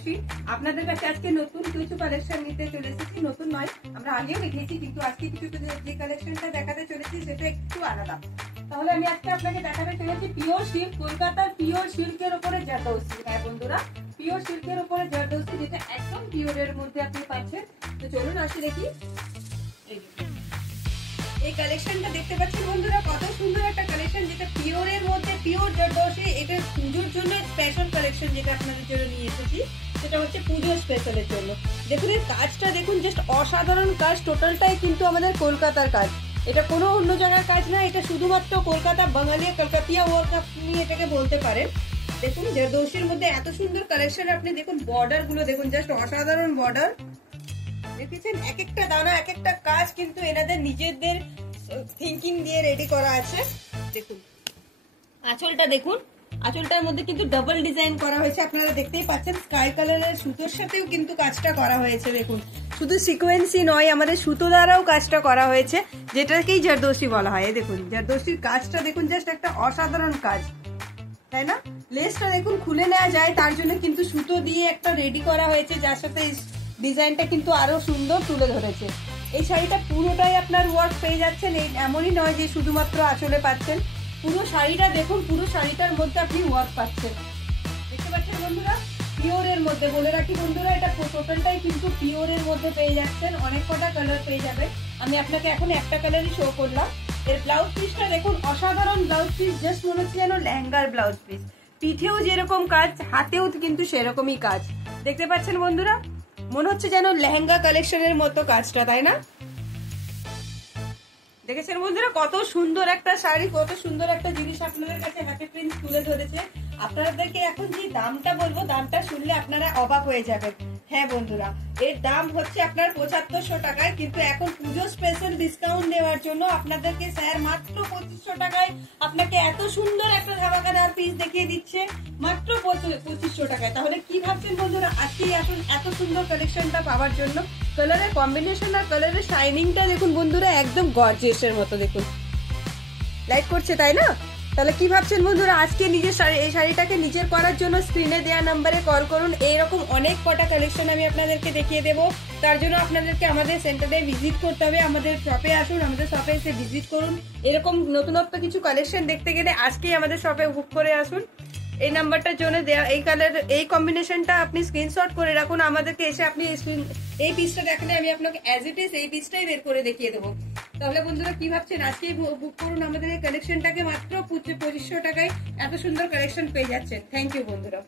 খুশি আপনাদের কাছে আজকে নতুন কিছু কালেকশন নিতে চলে এসেছি। নতুন নয়, আমরা আগেও দেখিয়েছি, কিন্তু আজকে কিছু যে কালেকশনটা দেখাতে চলেছি সেটা একটু আলাদা। তাহলে আমি আজকে আপনাকে দেখাতে চলেছি পিওর সিল্ক, কলকাতার পিওর সিল্কের উপরে জারদৌসি। হ্যাঁ বন্ধুরা, পিওর সিল্কের উপরে জারদৌসি, যেটা একদম পিওরের মধ্যে আপনি পাচ্ছেন। তো চলুন আসি দেখি। এই কালেকশনটা দেখতে পাচ্ছেন বন্ধুরা, কত সুন্দর একটা কালেকশন, যেটা পিওরের মধ্যে পিওর জারদৌসি। এটা পুজোর জন্য স্পেশাল কালেকশন, যেটা আপনাদের জন্য নিয়ে এসেছি, সেটা হচ্ছে পুজো স্পেশালের জন্য। দেখুন এই কাজটা দেখুন, জাস্ট অসাধারণ কাজ। টোটালটাই কিন্তু আমাদের কলকাতার কাজ, এটা কোনো অন্য জায়গার কাজ না, এটা শুধুমাত্র কলকাতা বাঙালি কলকাতিয়া ওয়ার্ক আপনি এটাকে বলতে পারেন। দেখুন জারদৌসির মধ্যে এত সুন্দর কালেকশন, আপনি দেখুন বর্ডার গুলো দেখুন, জাস্ট অসাধারণ বর্ডার। দেখেছেন এক একটা দানা, এক একটা কাজ কিন্তু এনাদের নিজেদের থিঙ্কিং দিয়ে রেডি করা আছে। দেখুন আঁচলটা দেখুন, আঁচলটার মধ্যে কিন্তু ডাবল ডিজাইন করা হয়েছে, আপনারা দেখতেই পাচ্ছেন। স্কাই কালারের সুতোর সাথেও কিন্তু কাজটা করা হয়েছে। দেখুন শুধু সিকোয়েন্সই নয়, আমাদের সুতো দ্বারাও কাজটা করা হয়েছে, যেটাকেই জারদৌসি বলা হয়। দেখুন জারদৌসির কাজটা দেখুন, জাস্ট একটা অসাধারণ কাজ, তাই না? লেসটা দেখুন খুলে নেওয়া যায়, তার জন্য কিন্তু সুতো দিয়ে একটা রেডি করা হয়েছে, যার সাথে ডিজাইনটা কিন্তু আরো সুন্দর তুলে ধরেছে। এই শাড়িটা পুরোটাই আপনার ওয়ার্ক পেয়ে যাচ্ছেন, এই এমনই নয় যে শুধুমাত্র আঁচলে পাচ্ছেন, পুরো শাড়িটা দেখুন, পুরো শাড়িটার মধ্যে আপনি ওয়ার্ক পাচ্ছেন। দেখতে পাচ্ছেন বন্ধুরা, পিওরের মধ্যে। বলে রাখি বন্ধুরা, এটা টোটালটাই কিন্তু পিওরের মধ্যে পেয়ে যাচ্ছেন। অনেক কটা কালার পেয়ে যাবেন, আমি আপনাকে এখন একটা কালারই শো করলাম। এর ব্লাউজ পিসটা দেখুন, অসাধারণ ব্লাউজ পিস, জাস্ট মনে হচ্ছে যেন লেহেঙ্গার ব্লাউজ পিস। পিঠেও যেরকম কাজ, হাতেও কিন্তু সেরকমই কাজ। দেখতে পাচ্ছেন বন্ধুরা, মনে হচ্ছে যেন লেহেঙ্গা কালেকশনের মতো কাজটা, তাই না? দেখেছেন বন্ধুরা, কত সুন্দর একটা শাড়ি, কত সুন্দর একটা জিনিস আপনাদের কাছে হাতে প্রিন্ট তুলে ধরেছে। আপনাদেরকে এখন যে দামটা বলবো, দামটা শুনলে আপনারা অবাক হয়ে যাবেন। হ্যাঁ বন্ধুরা, এর দাম হচ্ছে আপনার 7500 টাকায়, কিন্তু এখন পুজো স্পেশাল ডিসকাউন্ট দেওয়ার জন্য আপনাদেরকে স্যার মাত্র 2500 টাকায় আপনাকে এত সুন্দর একটা ধামাকাদার পিস দেখিয়ে দিচ্ছে, মাত্র 2500 টাকায়। তাহলে কি ভাবছেন বন্ধুরা, আজকেই আসুন এত সুন্দর কালেকশনটা পাওয়ার জন্য। কালারের কম্বিনেশন আর কালারের শাইনিংটা দেখুন বন্ধুরা, একদম গর্জিয়াসের মতো। দেখুন লাইট করছে, তাই না? তাহলে কি ভাবছেন বন্ধুরা, আজকে নিজের এই শাড়িটাকে নিজের করার জন্য স্ক্রিনে দেওয়া নাম্বারে কল করুন। এইরকম অনেক কটা কালেকশন আমি আপনাদেরকে দেখিয়ে দেবো। তার জন্য আপনাদেরকে আমাদের সেন্টারে ভিজিট করতে হবে, আমাদের শপে আসুন, আমাদের শপে এসে ভিজিট করুন। এরকম নতুনত্ব কিছু কালেকশন দেখতে গেলে আজকেই আমাদের শপে বুক করে আসুন। এই নাম্বারটার জন্য দেওয়া, এই কালার এই কম্বিনেশনটা আপনি স্ক্রিনশট করে রাখুন, আমাদেরকে এসে আপনি এই পিসটা দেখলে আমি আপনাকে অ্যাজ ইট ইজ এই পিসটাই বের করে দেখিয়ে দেবো। তাহলে বন্ধুরা কি ভাবছেন, আজকেই বুক করুন আমাদের এই কালেকশনটাকে, মাত্র 2500 টাকায় এত সুন্দর কালেকশন পেয়ে যাচ্ছেন। থ্যাংক ইউ বন্ধুরা।